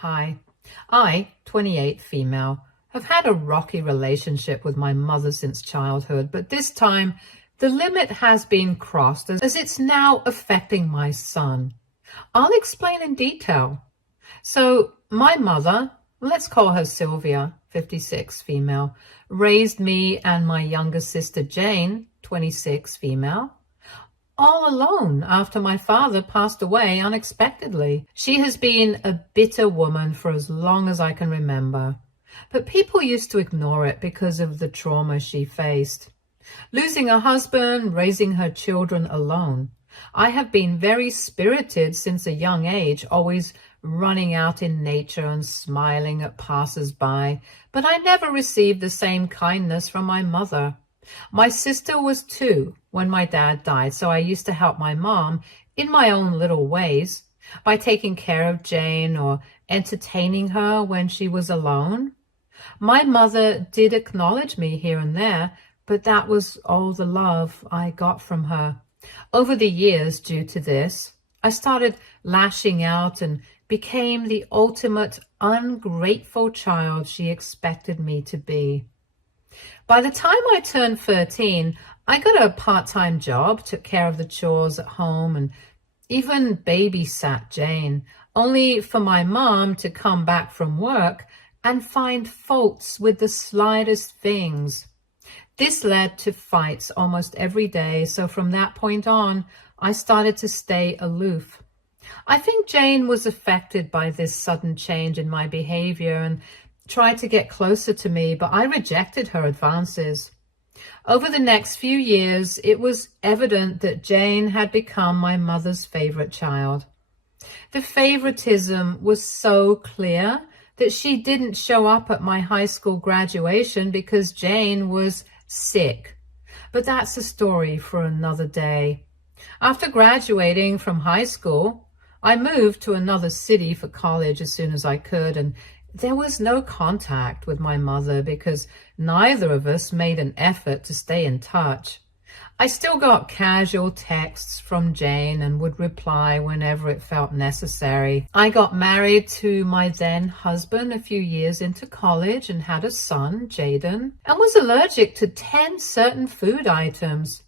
Hi. I, 28 female, have had a rocky relationship with my mother since childhood, but this time the limit has been crossed as it's now affecting my son. I'll explain in detail. So my mother, let's call her Sylvia, 56 female, raised me and my younger sister Jane, 26 female, all alone after my father passed away unexpectedly. She has been a bitter woman for as long as I can remember, but people used to ignore it because of the trauma she faced. Losing a husband, raising her children alone. I have been very spirited since a young age, always running out in nature and smiling at passers-by, but I never received the same kindness from my mother. My sister was 2 when my dad died, so I used to help my mom in my own little ways by taking care of Jane or entertaining her when she was alone. My mother did acknowledge me here and there, but that was all the love I got from her. Over the years, due to this, I started lashing out and became the ultimate ungrateful child she expected me to be. By the time I turned 13, I got a part-time job, took care of the chores at home, and even babysat Jane, only for my mom to come back from work and find faults with the slightest things. This led to fights almost every day, so from that point on, I started to stay aloof. I think Jane was affected by this sudden change in my behavior and tried to get closer to me, but I rejected her advances. Over the next few years, it was evident that Jane had become my mother's favorite child. The favoritism was so clear that she didn't show up at my high school graduation because Jane was sick. But that's a story for another day. After graduating from high school, I moved to another city for college as soon as I could, and there was no contact with my mother because neither of us made an effort to stay in touch. I still got casual texts from Jane and would reply whenever it felt necessary. I got married to my then husband a few years into college and had a son, Jaden, and was allergic to 10 certain food items,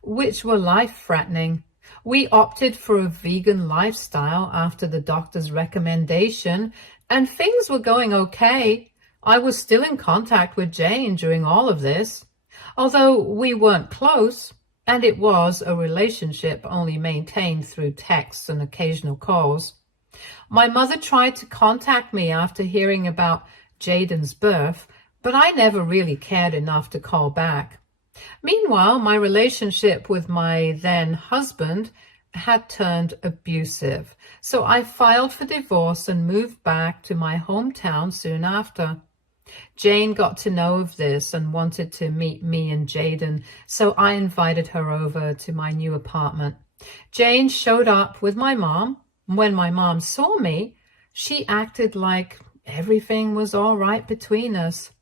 which were life-threatening. We opted for a vegan lifestyle after the doctor's recommendation, and things were going okay. I was still in contact with Jane during all of this, although we weren't close, and it was a relationship only maintained through texts and occasional calls. My mother tried to contact me after hearing about Jaden's birth, but I never really cared enough to call back. Meanwhile, my relationship with my then husband had turned abusive, so I filed for divorce and moved back to my hometown soon after. Jane got to know of this and wanted to meet me and Jaden, so I invited her over to my new apartment. Jane showed up with my mom. When my mom saw me, she acted like everything was all right between us.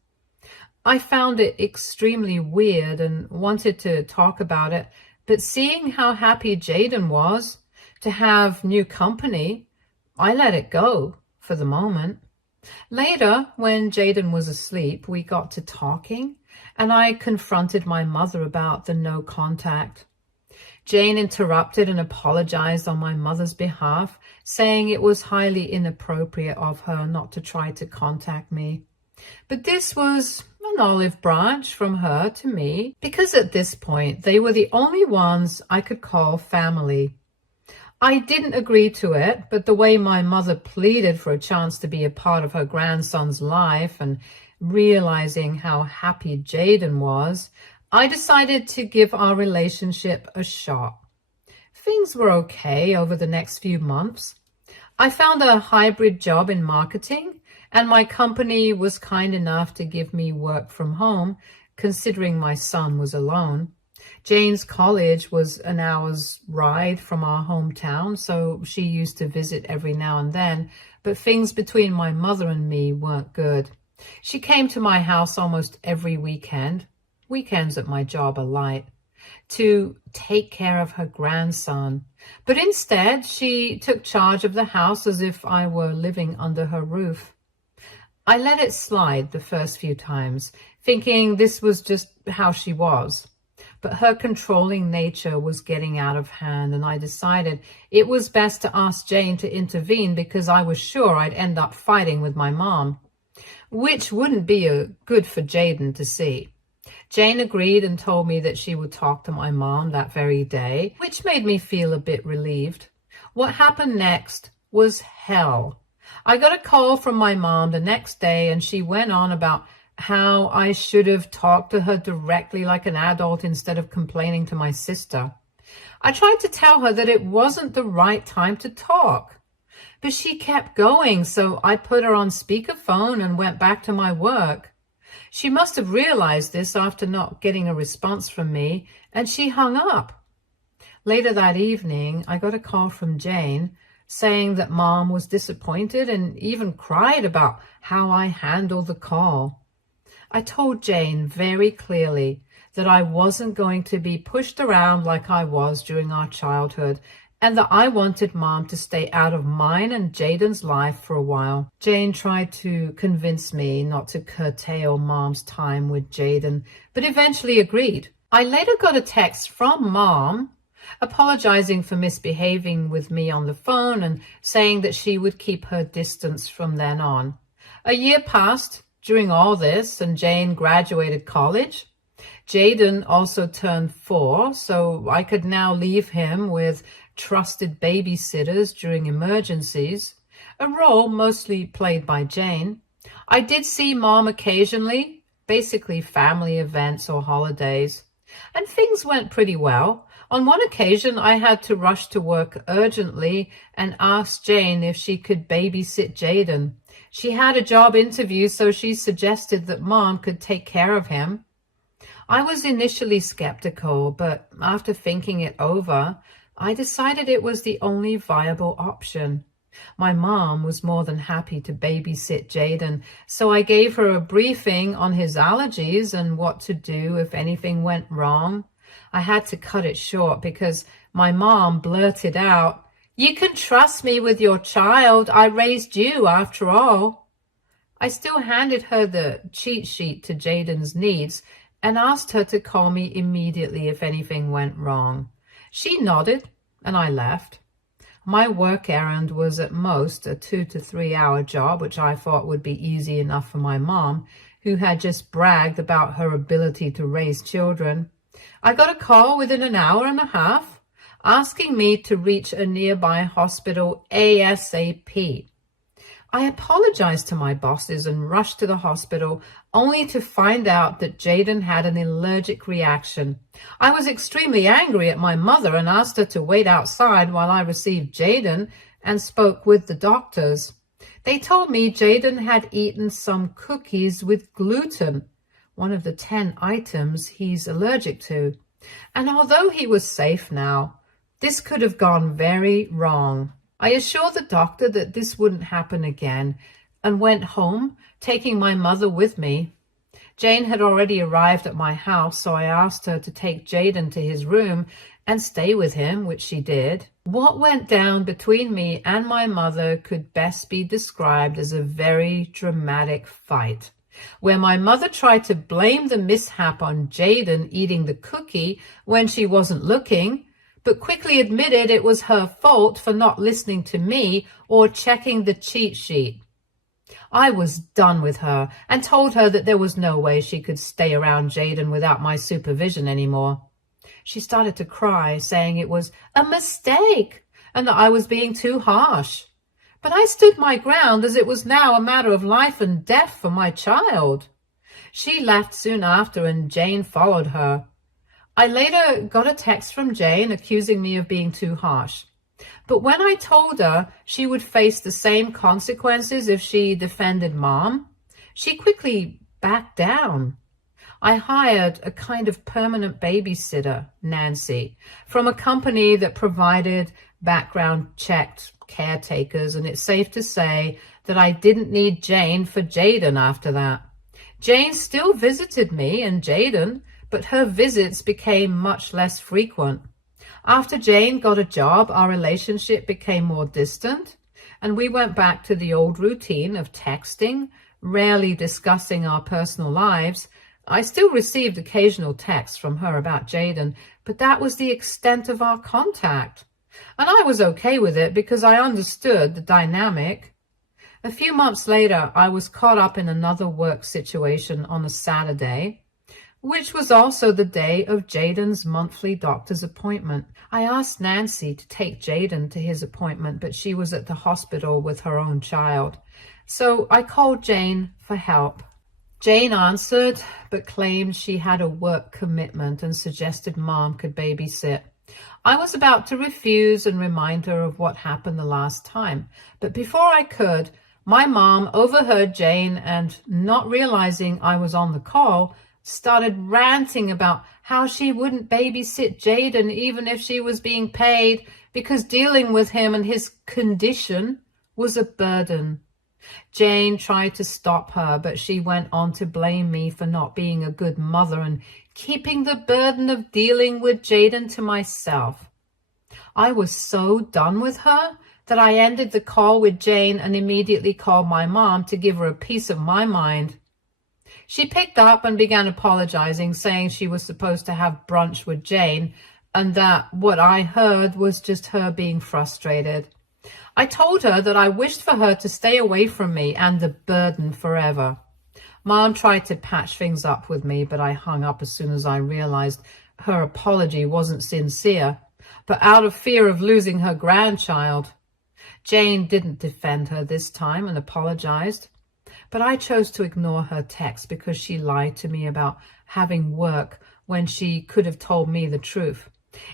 I found it extremely weird and wanted to talk about it, but seeing how happy Jaden was to have new company, I let it go for the moment. Later, when Jaden was asleep, we got to talking, and I confronted my mother about the no contact. Jane interrupted and apologized on my mother's behalf, saying it was highly inappropriate of her not to try to contact me. But this was an olive branch from her to me, because at this point, they were the only ones I could call family. I didn't agree to it, but the way my mother pleaded for a chance to be a part of her grandson's life and realizing how happy Jaden was, I decided to give our relationship a shot. Things were okay over the next few months. I found a hybrid job in marketing, and my company was kind enough to give me work from home, considering my son was alone. Jane's college was an hour's ride from our hometown, so she used to visit every now and then, but things between my mother and me weren't good. She came to my house almost every weekend. Weekends at my job are light. to take care of her grandson. But instead, she took charge of the house as if I were living under her roof. I let it slide the first few times, thinking this was just how she was. But her controlling nature was getting out of hand, and I decided it was best to ask Jane to intervene because I was sure I'd end up fighting with my mom, which wouldn't be good for Jaden to see. Jane agreed and told me that she would talk to my mom that very day, which made me feel a bit relieved. What happened next was hell. I got a call from my mom the next day, and she went on about how I should have talked to her directly like an adult instead of complaining to my sister. I tried to tell her that it wasn't the right time to talk, but she kept going, so I put her on speakerphone and went back to my work. She must have realized this after not getting a response from me, and she hung up. Later that evening, I got a call from Jane saying that Mom was disappointed and even cried about how I handled the call. I told Jane very clearly that I wasn't going to be pushed around like I was during our childhood, and that I wanted Mom to stay out of mine and Jaden's life for a while. Jane tried to convince me not to curtail Mom's time with Jaden, but eventually agreed. I later got a text from Mom apologizing for misbehaving with me on the phone and saying that she would keep her distance from then on. A year passed during all this, and Jane graduated college. Jaden also turned 4, so I could now leave him with trusted babysitters during emergencies, a role mostly played by Jane. I did see Mom occasionally, basically family events or holidays, and things went pretty well. On one occasion, I had to rush to work urgently and asked Jane if she could babysit Jaden. She had a job interview, so she suggested that Mom could take care of him. I was initially skeptical, but after thinking it over, I decided it was the only viable option. My mom was more than happy to babysit Jaden, so I gave her a briefing on his allergies and what to do if anything went wrong. I had to cut it short because my mom blurted out, "You can trust me with your child. I raised you after all." I still handed her the cheat sheet to Jaden's needs and asked her to call me immediately if anything went wrong. She nodded, and I left. My work errand was at most a 2 to 3 hour job, which I thought would be easy enough for my mom, who had just bragged about her ability to raise children. I got a call within an hour and a half asking me to reach a nearby hospital ASAP. I apologized to my bosses and rushed to the hospital, only to find out that Jaden had an allergic reaction. I was extremely angry at my mother and asked her to wait outside while I received Jaden and spoke with the doctors. They told me Jaden had eaten some cookies with gluten, one of the 10 items he's allergic to. And although he was safe now, this could have gone very wrong. I assured the doctor that this wouldn't happen again and went home, taking my mother with me. Jane had already arrived at my house, so I asked her to take Jaden to his room and stay with him, which she did. What went down between me and my mother could best be described as a very dramatic fight, where my mother tried to blame the mishap on Jaden eating the cookie when she wasn't looking, but quickly admitted it was her fault for not listening to me or checking the cheat sheet. I was done with her and told her that there was no way she could stay around Jaden without my supervision anymore. She started to cry, saying it was a mistake and that I was being too harsh. But I stood my ground, as it was now a matter of life and death for my child. She left soon after, and Jane followed her. I later got a text from Jane accusing me of being too harsh. But when I told her she would face the same consequences if she defended Mom, she quickly backed down. I hired a kind of permanent babysitter, Nancy, from a company that provided background-checked caretakers, and it's safe to say that I didn't need Jane for Jaden after that. Jane still visited me and Jaden, but her visits became much less frequent. After Jane got a job, our relationship became more distant, and we went back to the old routine of texting, rarely discussing our personal lives. I still received occasional texts from her about Jaden, but that was the extent of our contact. And I was okay with it because I understood the dynamic. A few months later, I was caught up in another work situation on a Saturday, which was also the day of Jaden's monthly doctor's appointment. I asked Nancy to take Jaden to his appointment, but she was at the hospital with her own child. So I called Jane for help. Jane answered, but claimed she had a work commitment and suggested Mom could babysit. I was about to refuse and remind her of what happened the last time, but before I could, my mom overheard Jane and, not realizing I was on the call, started ranting about how she wouldn't babysit Jaden even if she was being paid because dealing with him and his condition was a burden. Jane tried to stop her, but she went on to blame me for not being a good mother and keeping the burden of dealing with Jaden to myself. I was so done with her that I ended the call with Jane and immediately called my mom to give her a piece of my mind. She picked up and began apologizing, saying she was supposed to have brunch with Jane and that what I heard was just her being frustrated. I told her that I wished for her to stay away from me and the burden forever. Mom tried to patch things up with me, but I hung up as soon as I realized her apology wasn't sincere, but out of fear of losing her grandchild. Jane didn't defend her this time and apologized, but I chose to ignore her text because she lied to me about having work when she could have told me the truth.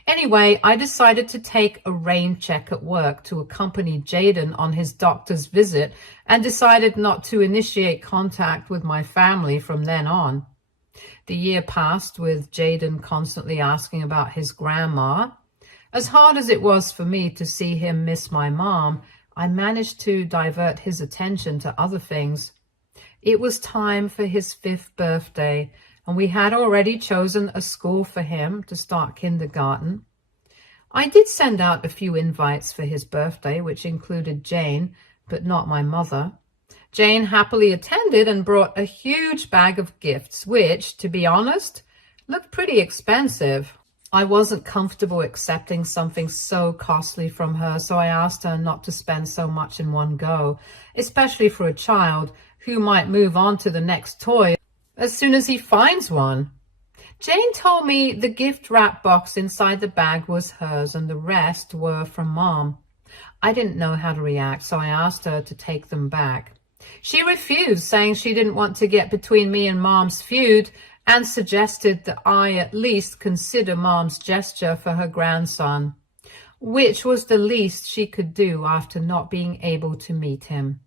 Anyway, I decided to take a rain check at work to accompany Jaden on his doctor's visit and decided not to initiate contact with my family from then on. The year passed with Jaden constantly asking about his grandma. As hard as it was for me to see him miss my mom, I managed to divert his attention to other things. It was time for his 5th birthday, and we had already chosen a school for him to start kindergarten. I did send out a few invites for his birthday, which included Jane, but not my mother. Jane happily attended and brought a huge bag of gifts, which, to be honest, looked pretty expensive. I wasn't comfortable accepting something so costly from her, so I asked her not to spend so much in one go, especially for a child who might move on to the next toy as soon as he finds one. Jane told me the gift wrap box inside the bag was hers and the rest were from Mom. I didn't know how to react, so I asked her to take them back. She refused, saying she didn't want to get between me and Mom's feud, and suggested that I at least consider Mom's gesture for her grandson, which was the least she could do after not being able to meet him.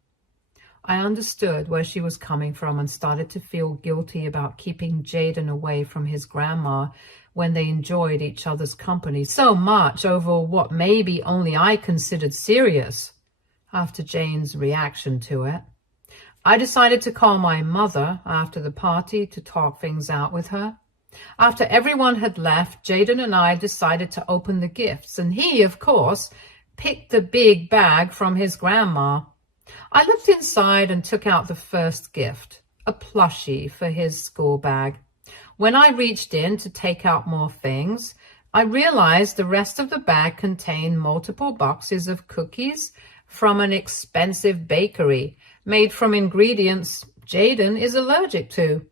I understood where she was coming from and started to feel guilty about keeping Jaden away from his grandma when they enjoyed each other's company so much over what maybe only I considered serious after Jane's reaction to it. I decided to call my mother after the party to talk things out with her. After everyone had left, Jaden and I decided to open the gifts, and he, of course, picked the big bag from his grandma. I looked inside and took out the first gift, a plushie for his school bag. When I reached in to take out more things, I realized the rest of the bag contained multiple boxes of cookies from an expensive bakery made from ingredients Jaden is allergic to.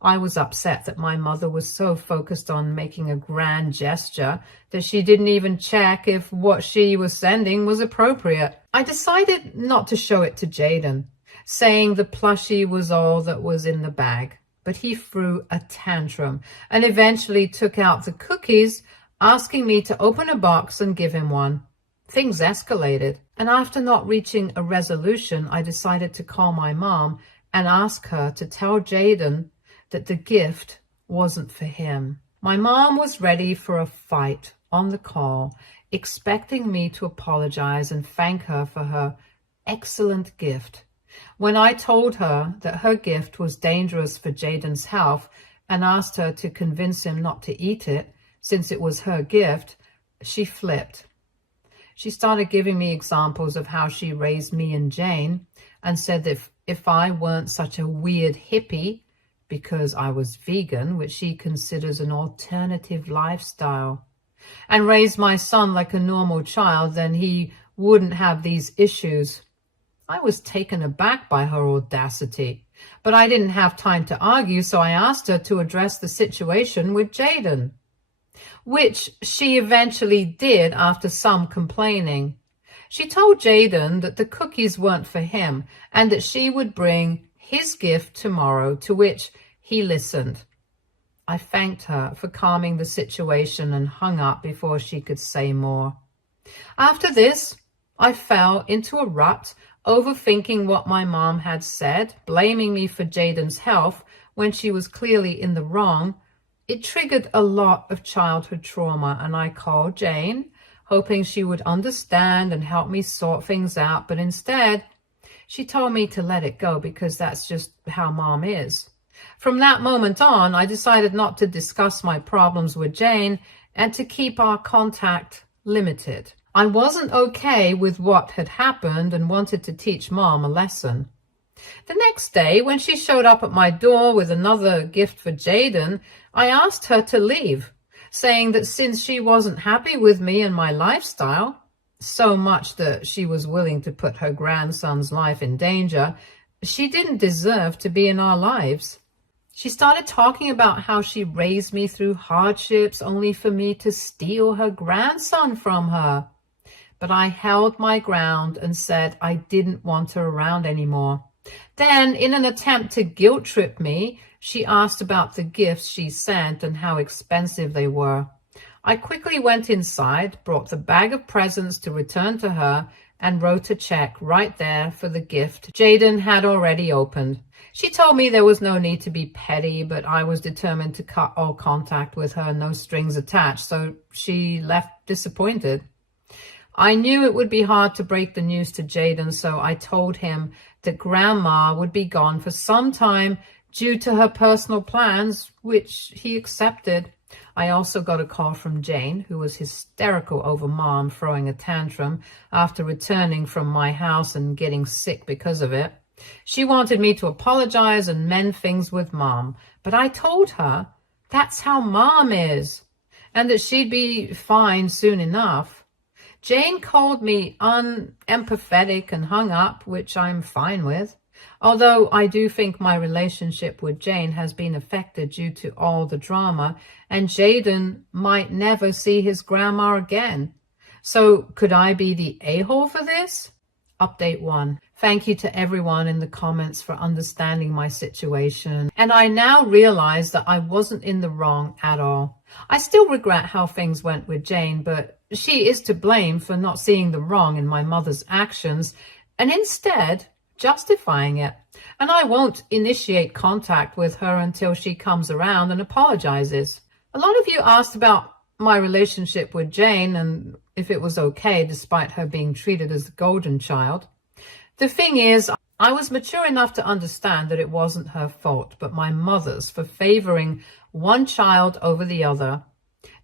I was upset that my mother was so focused on making a grand gesture that she didn't even check if what she was sending was appropriate. I decided not to show it to Jaden, saying the plushie was all that was in the bag, but he threw a tantrum and eventually took out the cookies, asking me to open a box and give him one. Things escalated, and after not reaching a resolution, I decided to call my mom and ask her to tell Jaden that the gift wasn't for him. My mom was ready for a fight on the call, expecting me to apologize and thank her for her excellent gift. When I told her that her gift was dangerous for Jaden's health, and asked her to convince him not to eat it since it was her gift, she flipped. She started giving me examples of how she raised me and Jane and said that if I weren't such a weird hippie because I was vegan, which she considers an alternative lifestyle, and raised my son like a normal child, then he wouldn't have these issues. I was taken aback by her audacity, but I didn't have time to argue, so I asked her to address the situation with Jaden, which she eventually did after some complaining. She told Jaden that the cookies weren't for him and that she would bring his gift tomorrow, to which he listened. I thanked her for calming the situation and hung up before she could say more. After this, I fell into a rut, overthinking what my mom had said, blaming me for Jaden's health when she was clearly in the wrong. It triggered a lot of childhood trauma, and I called Jane, hoping she would understand and help me sort things out, but instead, she told me to let it go because that's just how Mom is. From that moment on, I decided not to discuss my problems with Jane and to keep our contact limited. I wasn't okay with what had happened and wanted to teach Mom a lesson. The next day, when she showed up at my door with another gift for Jaden, I asked her to leave, saying that since she wasn't happy with me and my lifestyle, so much that she was willing to put her grandson's life in danger, she didn't deserve to be in our lives. She started talking about how she raised me through hardships only for me to steal her grandson from her. But I held my ground and said I didn't want her around anymore. Then, in an attempt to guilt trip me, she asked about the gifts she sent and how expensive they were. I quickly went inside, brought the bag of presents to return to her, and wrote a check right there for the gift Jaden had already opened. She told me there was no need to be petty, but I was determined to cut all contact with her, no strings attached, so she left disappointed. I knew it would be hard to break the news to Jaden, so I told him that Grandma would be gone for some time due to her personal plans, which he accepted. I also got a call from Jane, who was hysterical over Mom throwing a tantrum after returning from my house and getting sick because of it. She wanted me to apologize and mend things with Mom, but I told her that's how Mom is, and that she'd be fine soon enough. Jane called me unempathetic and hung up, which I'm fine with. Although I do think my relationship with Jane has been affected due to all the drama, and Jaden might never see his grandma again. So could I be the a-hole for this? Update 1. Thank you to everyone in the comments for understanding my situation. And I now realize that I wasn't in the wrong at all. I still regret how things went with Jane, but she is to blame for not seeing the wrong in my mother's actions and instead justifying it. And I won't initiate contact with her until she comes around and apologizes. A lot of you asked about my relationship with Jane and if it was okay despite her being treated as the golden child. The thing is, I was mature enough to understand that it wasn't her fault, but my mother's for favoring one child over the other.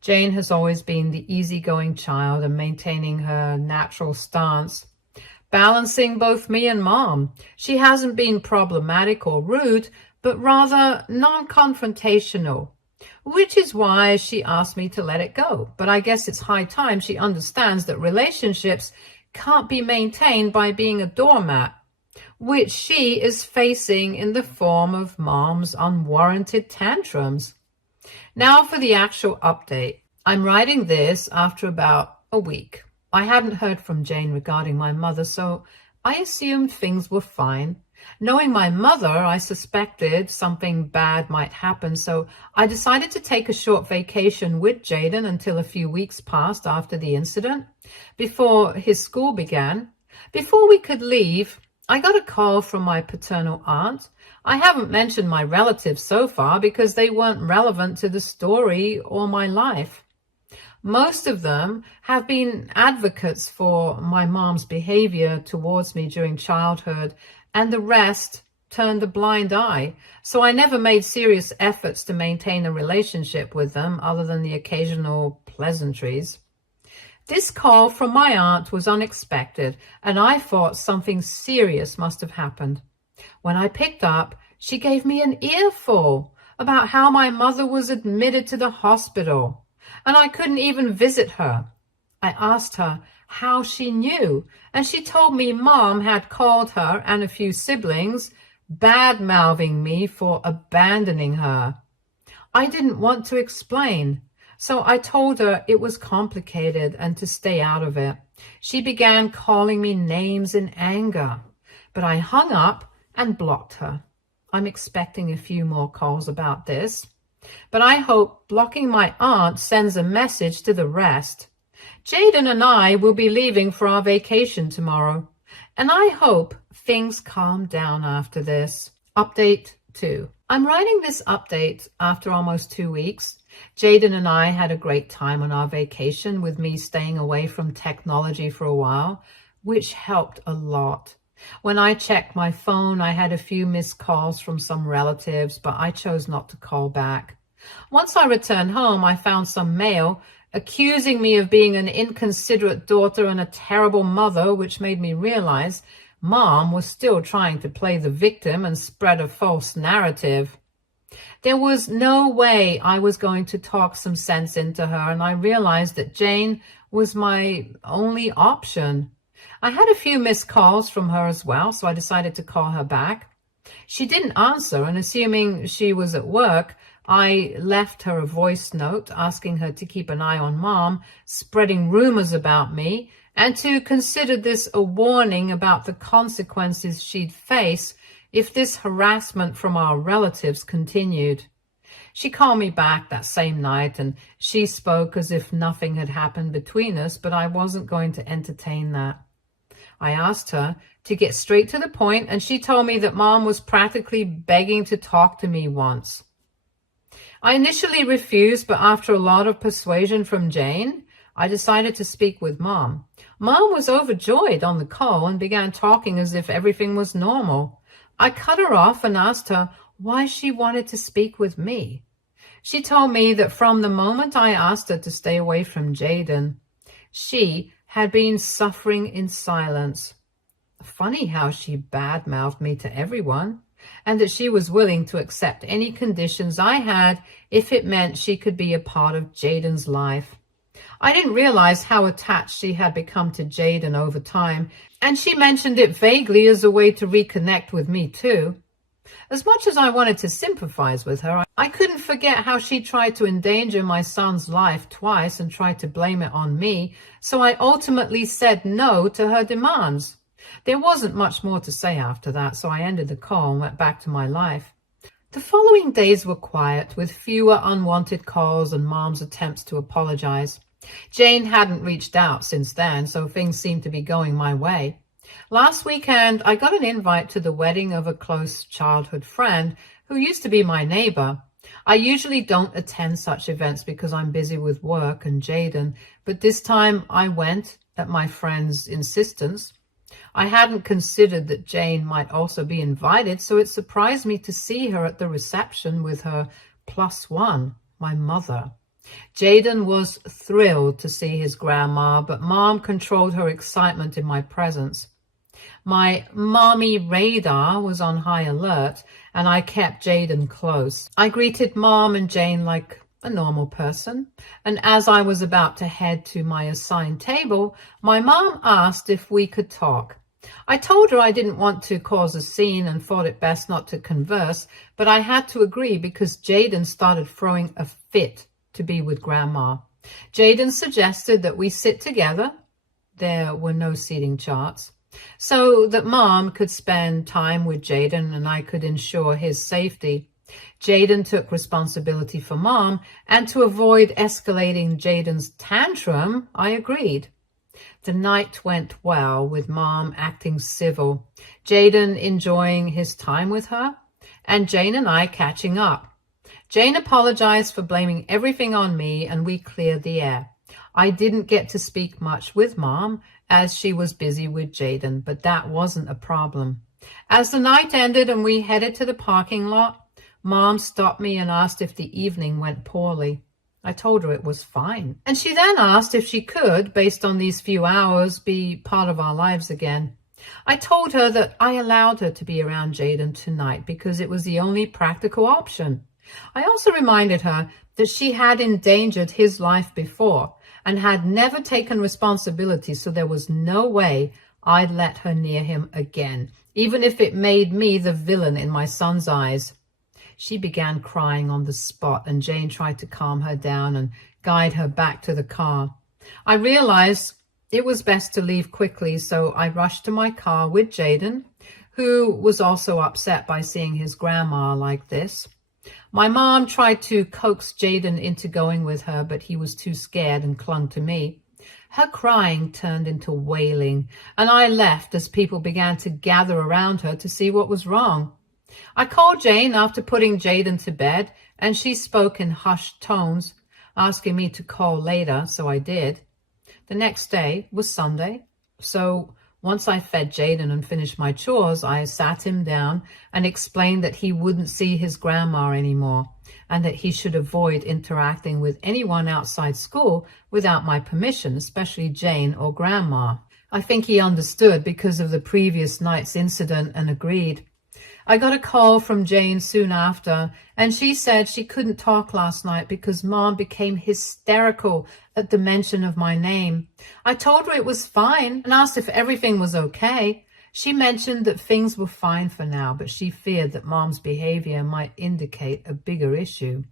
Jane has always been the easygoing child and maintaining her natural stance, balancing both me and Mom. She hasn't been problematic or rude, but rather non-confrontational, which is why she asked me to let it go. But I guess it's high time she understands that relationships can't be maintained by being a doormat, which she is facing in the form of Mom's unwarranted tantrums. Now for the actual update. I'm writing this after about a week. I hadn't heard from Jane regarding my mother, so I assumed things were fine. Knowing my mother, I suspected something bad might happen, so I decided to take a short vacation with Jaden until a few weeks passed after the incident, before his school began. Before we could leave, I got a call from my paternal aunt. I haven't mentioned my relatives so far because they weren't relevant to the story or my life. Most of them have been advocates for my mom's behavior towards me during childhood, and the rest turned a blind eye, so I never made serious efforts to maintain a relationship with them other than the occasional pleasantries. This call from my aunt was unexpected, and I thought something serious must have happened. When I picked up, she gave me an earful about how my mother was admitted to the hospital, and I couldn't even visit her. I asked her how she knew, and she told me Mom had called her and a few siblings, bad-mouthing me for abandoning her. I didn't want to explain, so I told her it was complicated and to stay out of it. She began calling me names in anger, but I hung up and blocked her. I'm expecting a few more calls about this, but I hope blocking my aunt sends a message to the rest. Jaden and I will be leaving for our vacation tomorrow, and I hope things calm down after this. Update 2. I'm writing this update after almost 2 weeks. Jaden and I had a great time on our vacation, with me staying away from technology for a while, which helped a lot. When I checked my phone, I had a few missed calls from some relatives, but I chose not to call back. Once I returned home, I found some mail accusing me of being an inconsiderate daughter and a terrible mother, which made me realize Mom was still trying to play the victim and spread a false narrative. There was no way I was going to talk some sense into her, and I realized that Jane was my only option. I had a few missed calls from her as well, so I decided to call her back. She didn't answer, and assuming she was at work, I left her a voice note asking her to keep an eye on Mom, spreading rumors about me, and to consider this a warning about the consequences she'd face if this harassment from our relatives continued. She called me back that same night, and she spoke as if nothing had happened between us, but I wasn't going to entertain that. I asked her to get straight to the point, and she told me that Mom was practically begging to talk to me once. I initially refused, but after a lot of persuasion from Jane, I decided to speak with Mom. Mom was overjoyed on the call and began talking as if everything was normal. I cut her off and asked her why she wanted to speak with me. She told me that from the moment I asked her to stay away from Jaden, she had been suffering in silence. Funny how she bad-mouthed me to everyone, and that she was willing to accept any conditions I had if it meant she could be a part of Jaden's life. I didn't realize how attached she had become to Jaden over time, and she mentioned it vaguely as a way to reconnect with me too. As much as I wanted to sympathize with her, I couldn't forget how she tried to endanger my son's life twice and tried to blame it on me, so I ultimately said no to her demands. There wasn't much more to say after that, so I ended the call and went back to my life. The following days were quiet, with fewer unwanted calls and Mom's attempts to apologize. Jane hadn't reached out since then, so things seemed to be going my way. Last weekend, I got an invite to the wedding of a close childhood friend who used to be my neighbor. I usually don't attend such events because I'm busy with work and Jaden, but this time I went at my friend's insistence. I hadn't considered that Jane might also be invited, so it surprised me to see her at the reception with her +1, my mother. Jaden was thrilled to see his grandma, but Mom controlled her excitement in my presence. My mommy radar was on high alert, and I kept Jaden close. I greeted Mom and Jane like a normal person, and as I was about to head to my assigned table, my mom asked if we could talk. I told her I didn't want to cause a scene and thought it best not to converse, but I had to agree because Jaden started throwing a fit to be with Grandma. Jaden suggested that we sit together. There were no seating charts, so that Mom could spend time with Jaden and I could ensure his safety. Jaden took responsibility for Mom, and to avoid escalating Jaden's tantrum, I agreed. The night went well, with Mom acting civil, Jaden enjoying his time with her, and Jane and I catching up. Jane apologized for blaming everything on me, and we cleared the air. I didn't get to speak much with Mom as she was busy with Jaden, but that wasn't a problem. As the night ended and we headed to the parking lot, Mom stopped me and asked if the evening went poorly. I told her it was fine. And she then asked if she could, based on these few hours, be part of our lives again. I told her that I allowed her to be around Jaden tonight because it was the only practical option. I also reminded her that she had endangered his life before and had never taken responsibility, so there was no way I'd let her near him again, even if it made me the villain in my son's eyes. She began crying on the spot, and Jane tried to calm her down and guide her back to the car. I realized it was best to leave quickly, so I rushed to my car with Jaden, who was also upset by seeing his grandma like this. My mom tried to coax Jaden into going with her, but he was too scared and clung to me. Her crying turned into wailing, and I left as people began to gather around her to see what was wrong. I called Jane after putting Jaden to bed, and she spoke in hushed tones, asking me to call later, so I did. The next day was Sunday, so once I fed Jaden and finished my chores, I sat him down and explained that he wouldn't see his grandma anymore and that he should avoid interacting with anyone outside school without my permission, especially Jane or grandma. I think he understood because of the previous night's incident and agreed. I got a call from Jane soon after, and she said she couldn't talk last night because Mom became hysterical at the mention of my name. I told her it was fine and asked if everything was okay. She mentioned that things were fine for now, but she feared that Mom's behavior might indicate a bigger issue.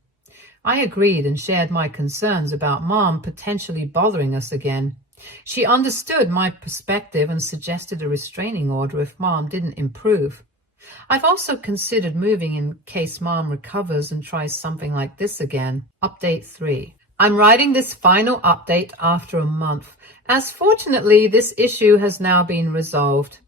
I agreed and shared my concerns about Mom potentially bothering us again. She understood my perspective and suggested a restraining order if Mom didn't improve. I've also considered moving in case Mom recovers and tries something like this again. Update 3. I'm writing this final update after a month, as fortunately this issue has now been resolved.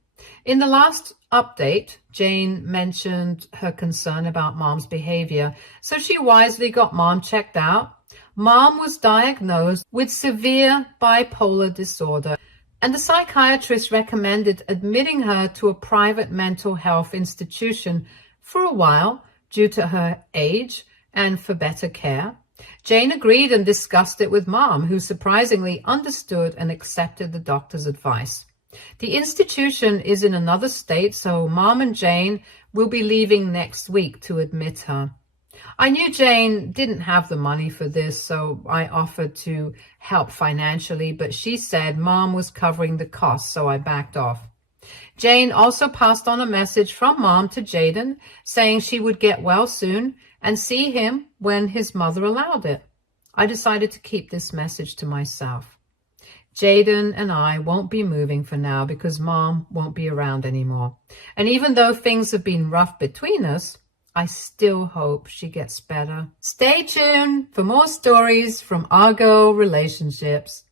In the last update, Jane mentioned her concern about Mom's behavior, so she wisely got Mom checked out. Mom was diagnosed with severe bipolar disorder, and the psychiatrist recommended admitting her to a private mental health institution for a while due to her age and for better care. Jane agreed and discussed it with Mom, who surprisingly understood and accepted the doctor's advice. The institution is in another state, so Mom and Jane will be leaving next week to admit her. I knew Jane didn't have the money for this, so I offered to help financially, but she said Mom was covering the costs, so I backed off. Jane also passed on a message from Mom to Jaden saying she would get well soon and see him when his mother allowed it. I decided to keep this message to myself. Jaden and I won't be moving for now because Mom won't be around anymore. And even though things have been rough between us, I still hope she gets better. Stay tuned for more stories from Argo Relationships.